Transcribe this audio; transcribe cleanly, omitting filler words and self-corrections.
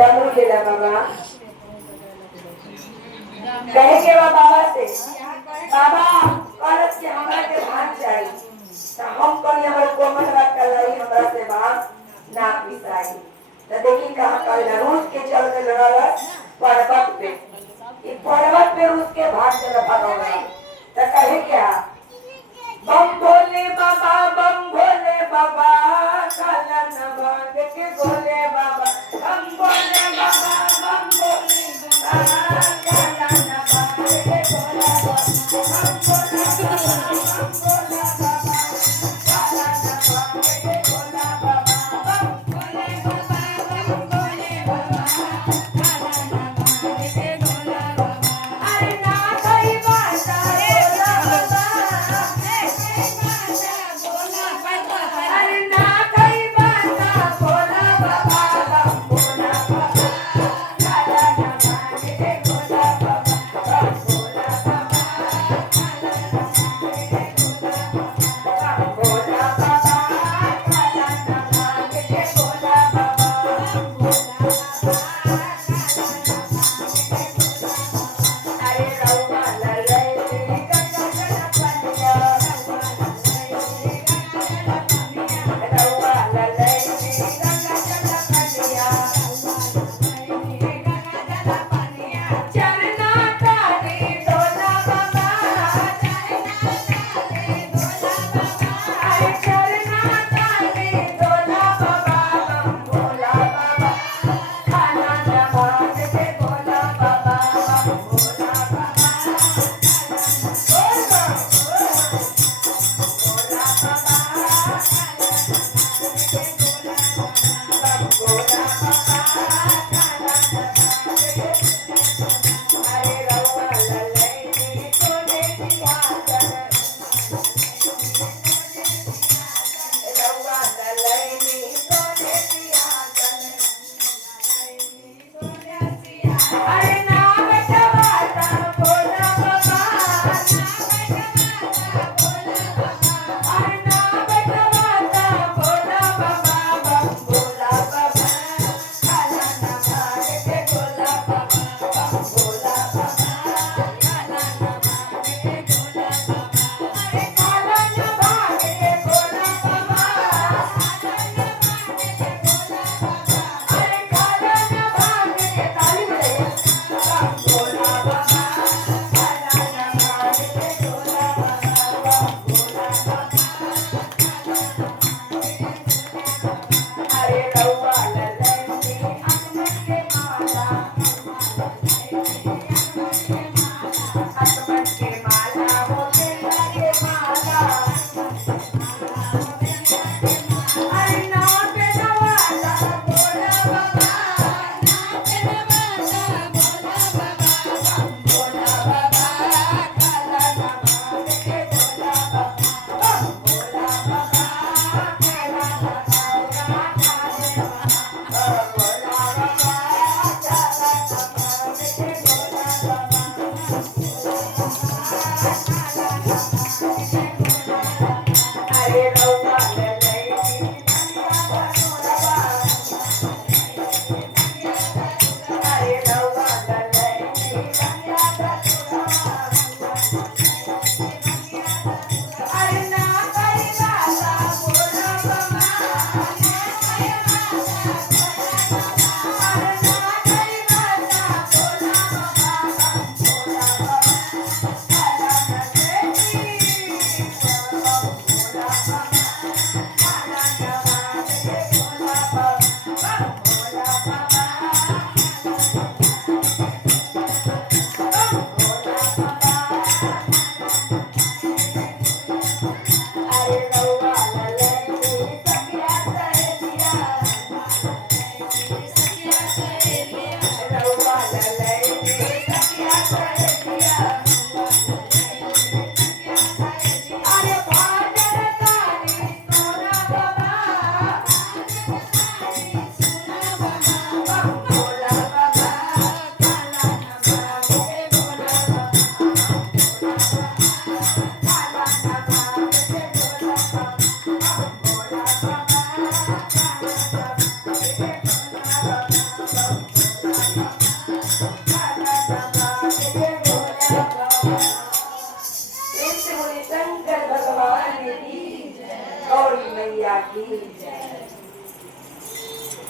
डमरू लेला बाबा कहे के बा बाबा से बाबा कहत के हमरा के भाग जाई त हम कनी हमर कोमल बात कलाई हमरा से भाग ना पिसाई त देखी कहा कहला रूस के चल के लड़ल पर्वत पे ये पर्वत पे रूस के भाग चला भगवान त कहे क्या बम भोले बाबा काला न भाग के भोले बाबा बम भोले बाबा बम भोले बाबा काला न भाग के भोले बाबा बम भोले बाबा बम भोले बाबा काला न भाग के भोले बाबा बम भोले बाबा बम भोले बाबा काला न भाग के भोले बाबा अरे ना कोई बात भोला बाबा अरे ना कोई बात भोला बाबा बम भोला बाबा काला न भाग के भोला बाबा बम भोला बाबा काला न भाग के भोला बाबा शंकर भगवान की गौरी मैया की